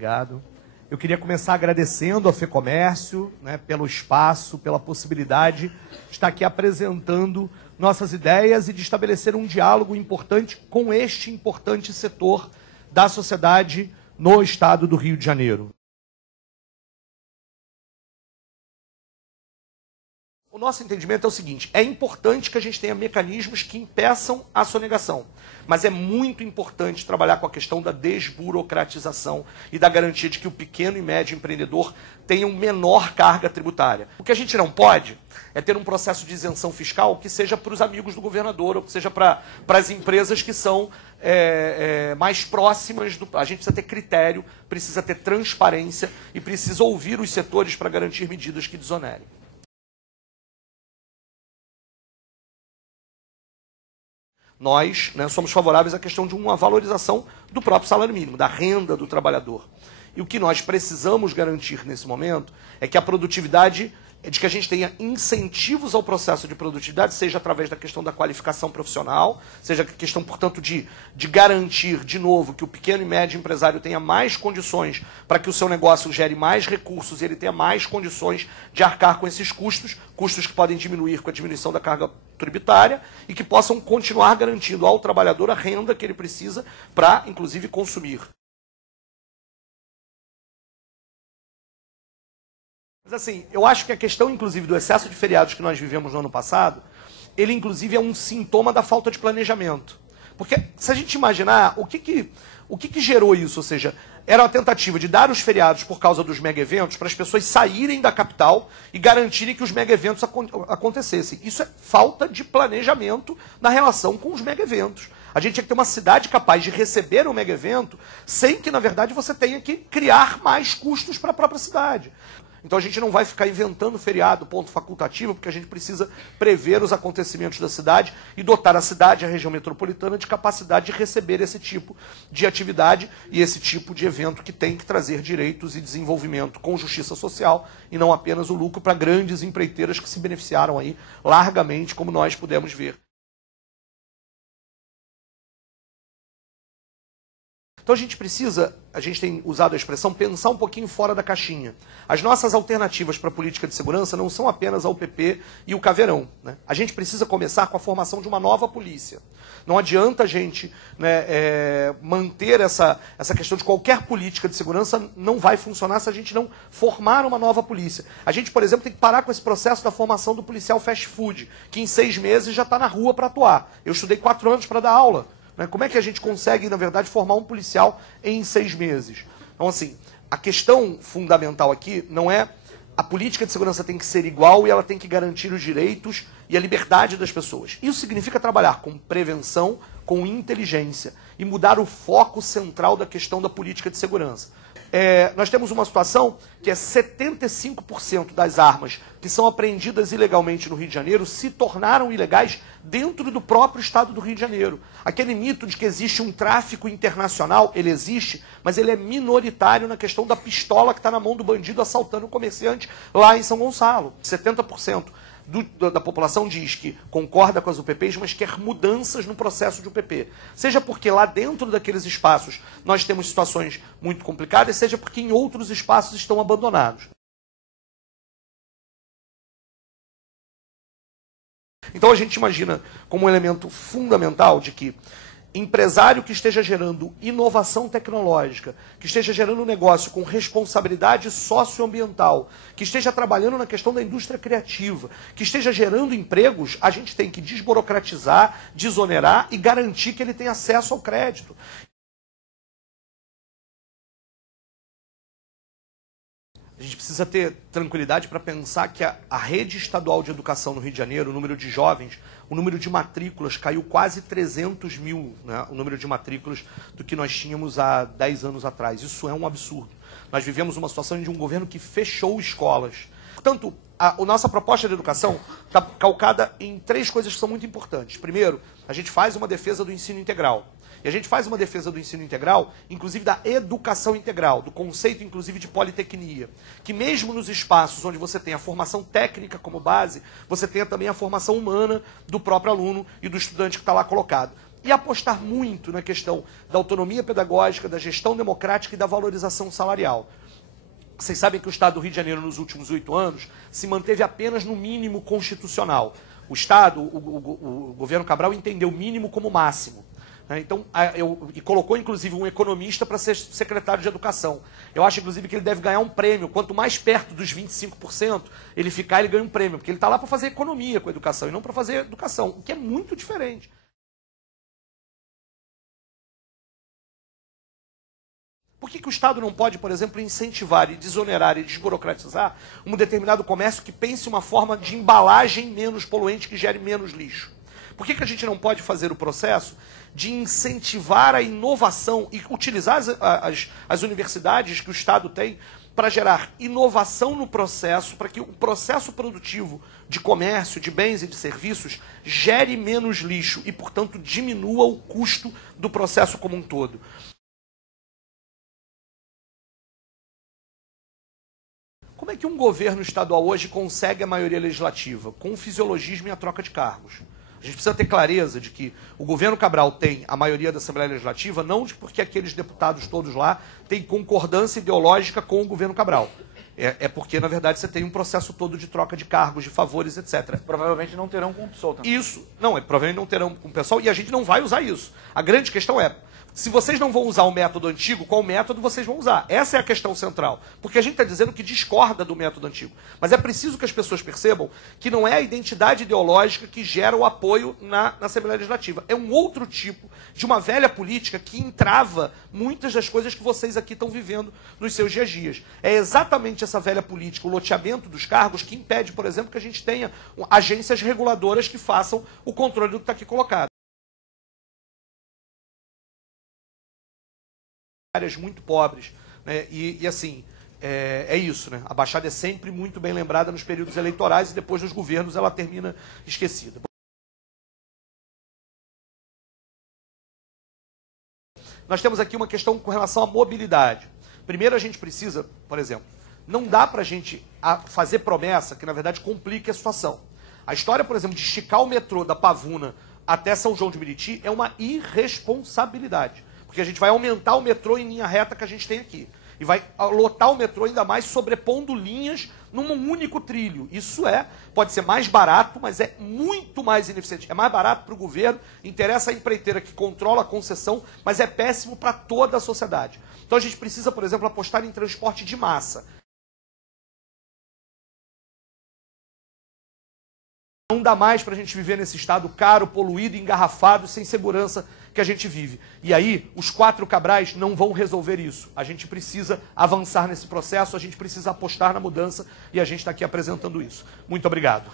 Obrigado. Eu queria começar agradecendo a FEComércio, né, pelo espaço, pela possibilidade de estar aqui apresentando nossas ideias e de estabelecer um diálogo importante com este importante setor da sociedade no estado do Rio de Janeiro. O nosso entendimento é o seguinte: é importante que a gente tenha mecanismos que impeçam a sonegação, mas é muito importante trabalhar com a questão da desburocratização e da garantia de que o pequeno e médio empreendedor tenha uma menor carga tributária. O que a gente não pode é ter um processo de isenção fiscal que seja para os amigos do governador ou que seja para as empresas que são mais próximas. A gente precisa ter critério, precisa ter transparência e precisa ouvir os setores para garantir medidas que desonerem. Nós, né, somos favoráveis à questão de uma valorização do próprio salário mínimo, da renda do trabalhador. E o que nós precisamos garantir nesse momento é que a produtividade, de que a gente tenha incentivos ao processo de produtividade, seja através da questão da qualificação profissional, seja a questão, portanto, de garantir, de novo, que o pequeno e médio empresário tenha mais condições para que o seu negócio gere mais recursos e ele tenha mais condições de arcar com esses custos, custos que podem diminuir com a diminuição da carga tributária e que possam continuar garantindo ao trabalhador a renda que ele precisa para, inclusive, consumir. Mas assim, eu acho que a questão, inclusive, do excesso de feriados que nós vivemos no ano passado, ele, inclusive, é um sintoma da falta de planejamento. Porque, se a gente imaginar, o que gerou isso? Ou seja, era a tentativa de dar os feriados por causa dos mega-eventos para as pessoas saírem da capital e garantirem que os mega-eventos acontecessem. Isso é falta de planejamento na relação com os mega-eventos. A gente tinha que ter uma cidade capaz de receber um mega-evento sem que, na verdade, você tenha que criar mais custos para a própria cidade. Então a gente não vai ficar inventando feriado, ponto facultativo, porque a gente precisa prever os acontecimentos da cidade e dotar a cidade, a região metropolitana, de capacidade de receber esse tipo de atividade e esse tipo de evento que tem que trazer direitos e desenvolvimento com justiça social e não apenas o lucro para grandes empreiteiras que se beneficiaram aí largamente, como nós pudemos ver. Então a gente tem usado a expressão pensar um pouquinho fora da caixinha. As nossas alternativas para a política de segurança não são apenas a UPP e o Caveirão, né? A gente precisa começar com a formação de uma nova polícia. Não adianta a gente, né, manter essa questão de qualquer política de segurança, não vai funcionar se a gente não formar uma nova polícia. A gente, por exemplo, tem que parar com esse processo da formação do policial fast food, que em 6 meses já está na rua para atuar. Eu estudei 4 anos para dar aula. Como é que a gente consegue, na verdade, formar um policial em 6 meses? Então, assim, a questão fundamental aqui não é a política de segurança tem que ser igual e ela tem que garantir os direitos e a liberdade das pessoas. Isso significa trabalhar com prevenção, com inteligência e mudar o foco central da questão da política de segurança. Nós temos uma situação que é 75% das armas que são apreendidas ilegalmente no Rio de Janeiro se tornaram ilegais dentro do próprio estado do Rio de Janeiro. Aquele mito de que existe um tráfico internacional, ele existe, mas ele é minoritário na questão da pistola que está na mão do bandido assaltando o comerciante lá em São Gonçalo. 70% da população diz que concorda com as UPPs, mas quer mudanças no processo de UPP. Seja porque lá dentro daqueles espaços nós temos situações muito complicadas, seja porque em outros espaços estão abandonados. Então a gente imagina como um elemento fundamental de que empresário que esteja gerando inovação tecnológica, que esteja gerando um negócio com responsabilidade socioambiental, que esteja trabalhando na questão da indústria criativa, que esteja gerando empregos, a gente tem que desburocratizar, desonerar e garantir que ele tenha acesso ao crédito. A gente precisa ter tranquilidade para pensar que a rede estadual de educação no Rio de Janeiro, o número de jovens, o número de matrículas caiu quase 300 mil, né, o número de matrículas do que nós tínhamos há 10 anos atrás. Isso é um absurdo. Nós vivemos uma situação de um governo que fechou escolas. Portanto, a nossa proposta de educação está calcada em 3 coisas que são muito importantes. Primeiro, a gente faz uma defesa do ensino integral. E a gente faz uma defesa do ensino integral, inclusive da educação integral, do conceito, inclusive, de politecnia. Que mesmo nos espaços onde você tem a formação técnica como base, você tenha também a formação humana do próprio aluno e do estudante que está lá colocado. E apostar muito na questão da autonomia pedagógica, da gestão democrática e da valorização salarial. Vocês sabem que o Estado do Rio de Janeiro, nos últimos 8 anos, se manteve apenas no mínimo constitucional. O Estado, o governo Cabral, entendeu o mínimo como máximo. Então, e colocou, inclusive, um economista para ser secretário de Educação. Eu acho, inclusive, que ele deve ganhar um prêmio. Quanto mais perto dos 25% ele ficar, ele ganha um prêmio. Porque ele está lá para fazer economia com a educação e não para fazer educação, o que é muito diferente. Por que o Estado não pode, por exemplo, incentivar e desonerar e desburocratizar um determinado comércio que pense uma forma de embalagem menos poluente, que gere menos lixo? Por que a gente não pode fazer o processo de incentivar a inovação e utilizar as universidades que o Estado tem para gerar inovação no processo, para que o processo produtivo de comércio, de bens e de serviços gere menos lixo e, portanto, diminua o custo do processo como um todo? Como é que um governo estadual hoje consegue a maioria legislativa? Com o fisiologismo e a troca de cargos. A gente precisa ter clareza de que o governo Cabral tem a maioria da Assembleia Legislativa, não porque aqueles deputados todos lá têm concordância ideológica com o governo Cabral. É porque, na verdade, você tem um processo todo de troca de cargos, de favores, etc. Provavelmente não terão com o PSOL também. Isso. Não, provavelmente não terão com o PSOL e a gente não vai usar isso. A grande questão é, se vocês não vão usar o método antigo, qual método vocês vão usar? Essa é a questão central. Porque a gente está dizendo que discorda do método antigo. Mas é preciso que as pessoas percebam que não é a identidade ideológica que gera o apoio na Assembleia Legislativa. É um outro tipo de uma velha política que entrava muitas das coisas que vocês aqui estão vivendo nos seus dias a dias. É exatamente essa velha política, o loteamento dos cargos, que impede, por exemplo, que a gente tenha agências reguladoras que façam o controle do que está aqui colocado. Áreas muito pobres, né? E assim, é isso, né? A Baixada é sempre muito bem lembrada nos períodos eleitorais e depois nos governos ela termina esquecida. Nós temos aqui uma questão com relação à mobilidade. Primeiro a gente precisa, por exemplo, não dá para a gente fazer promessa que na verdade complique a situação. A história, por exemplo, de esticar o metrô da Pavuna até São João de Meriti é uma irresponsabilidade. Porque a gente vai aumentar o metrô em linha reta que a gente tem aqui. E vai lotar o metrô ainda mais sobrepondo linhas num único trilho. Isso pode ser mais barato, mas é muito mais ineficiente. É mais barato para o governo, interessa a empreiteira que controla a concessão, mas é péssimo para toda a sociedade. Então a gente precisa, por exemplo, apostar em transporte de massa. Não dá mais para a gente viver nesse estado caro, poluído, engarrafado, sem segurança que a gente vive. E aí, os 4 Cabrais não vão resolver isso. A gente precisa avançar nesse processo, a gente precisa apostar na mudança e a gente está aqui apresentando isso. Muito obrigado.